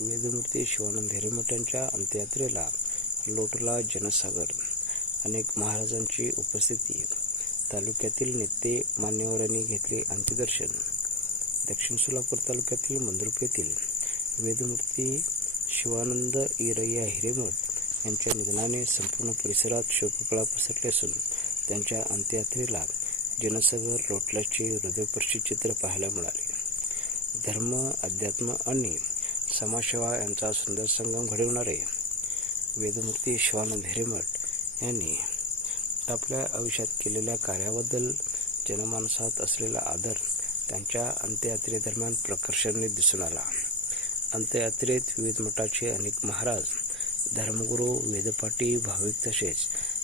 वेदमूर्ती शिवानंद हिरेमठ यांच्या अंत्ययात्रेला लोटला जनसागर. अनेक महाराजांची उपस्थिती. तालुक्यातील नेते मान्यवरांनी घेतले अंत्यदर्शन. दक्षिण सोलापूर तालुक्यातील मंद्रुप येथील वेदमूर्ती शिवानंद ईरय्या हिरेमठ यांच्या निधनाने संपूर्ण परिसरात शोककळा पसरली असून त्यांच्या अंत्ययात्रेला जनसागर लोटल्याचे हृदयस्पर्शी चित्र पाहायला मिळाले. धर्म, अध्यात्म आणि समाजसेवा यांचा सुंदर संगम घडवणारे वेदमूर्ती शिवानंद हिरेमठ यांनी आपल्या आयुष्यात केलेल्या कार्याबद्दल जनमानसात असलेला आदर त्यांच्या अंत्ययात्रेदरम्यान प्रकर्षाने दिसून आला. अंत्ययात्रेत विविध मठाचे अनेक महाराज, धर्मगुरू, वेदपाठी, भाविक तसेच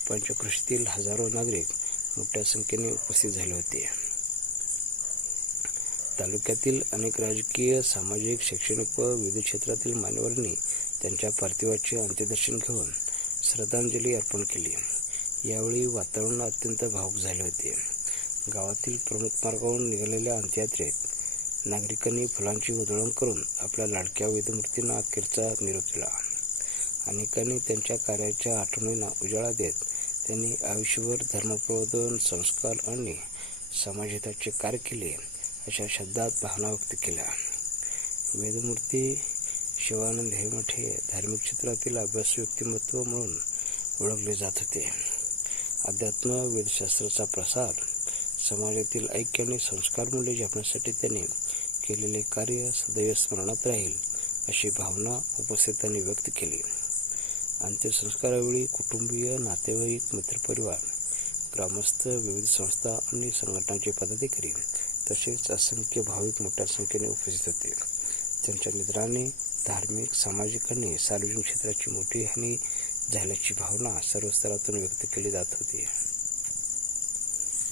पंचक्रोशीतील हजारो नागरिक मोठ्या संख्येने उपस्थित झाले होते. तालुक्यातील अनेक राजकीय, सामाजिक, शैक्षणिक व विविध क्षेत्रातील मान्यवरांनी त्यांच्या पार्थिवाचे अंत्यदर्शन घेऊन श्रद्धांजली अर्पण केली. यावेळी वातावरण अत्यंत भावुक झाले होते. गावातील प्रमुख मार्गावरून निघालेल्या अंत्ययात्रेत नागरिकांनी फुलांची उधळण करून आपल्या लाडक्या वेदमूर्तींना अखेरचा निरोप दिला. अनेकांनी त्यांच्या कार्याच्या आठवणींना उजाळा देत त्यांनी आयुष्यभर धर्मप्रबोधन, संस्कार आणि समाजहिताचे कार्य केले अशा शब्दात भावना व्यक्त केल्या. वेदमूर्ती शिवानंद हिरेमठ हे धार्मिक क्षेत्रातील अभ्यासू व्यक्तिमत्व म्हणून ओळखले जात होते. अध्यात्म, वेदशास्त्राचा प्रसार, समाजातील ऐक्य आणि संस्कार मूल्ये जपण्यासाठी त्यांनी केलेले कार्य सदैव स्मरणात राहील अशी भावना उपस्थितांनी व्यक्त केली. अंत्यसंस्कारावेळी कुटुंबीय, नातेवाईक, मित्रपरिवार, ग्रामस्थ, विविध संस्था आणि संघटनांचे पदाधिकारी तसेच असंख्य भाविक मोठ्या संख्येने उपस्थित होते. त्यांच्या निधनाने धार्मिक, सामाजिक आणि सार्वजनिक क्षेत्राची मोठी हानी झाल्याची भावना सर्व स्तरातून व्यक्त केली जात होती.